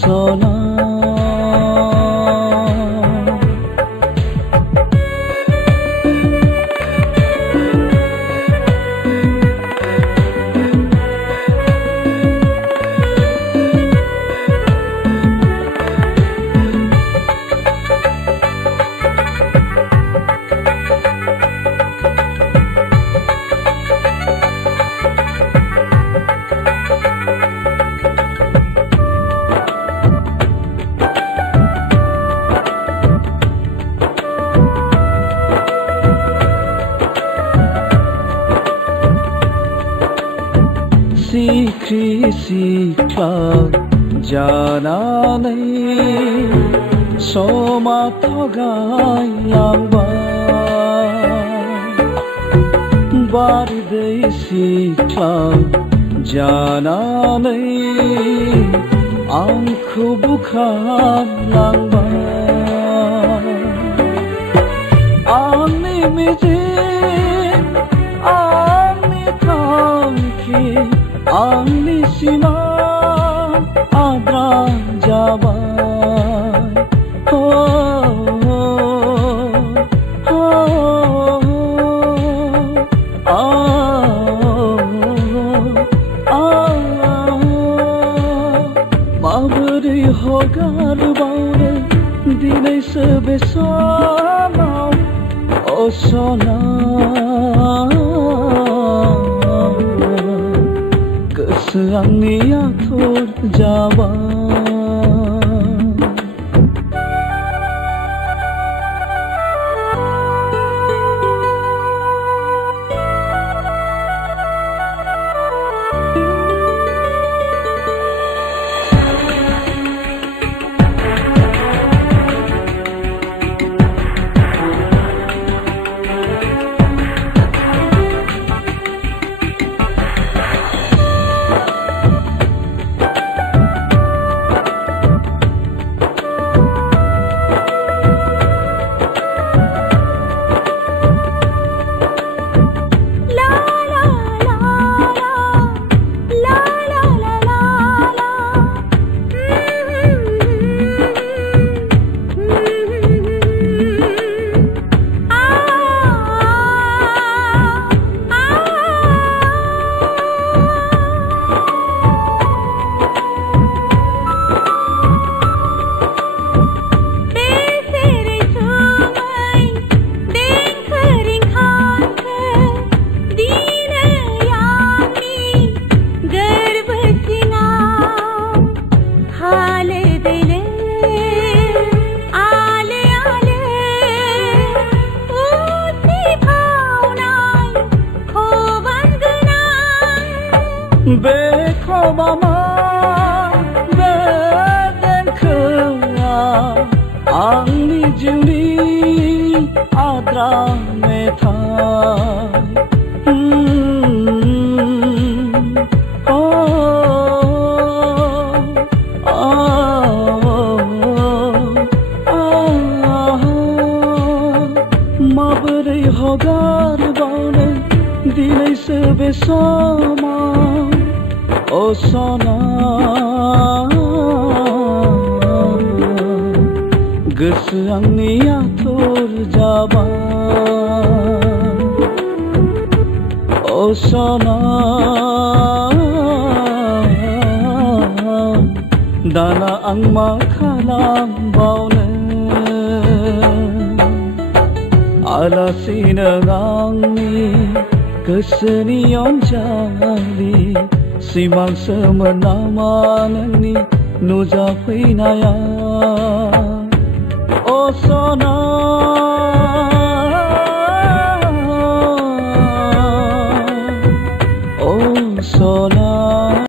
सना सिख्ला जानानै समा थगायलांबाय बारदै सिख्ला जानानै आंखौ बुखारलांबाय आंनि मिजिं आंनि थांखि आंनि सिमां आद्रा जाबाय माबोरै हगारबावनो दिनैसो बे समाव अ सना गोसो आंनि आथुर जाबाय बेखौबा बे देंखोआ आंनि जिउनि आद्रा मेथाइ माबोरै हगारबावनो दिनैसो बे समाव अ सना गोसो आंनि आथुर जाबाय अ सना दाना आं मा खालामबावनो आलासि नों आंनि गोसोनि अनजालि सिमांसोमोन नामा नोंनि नुजाफैनाया अ सना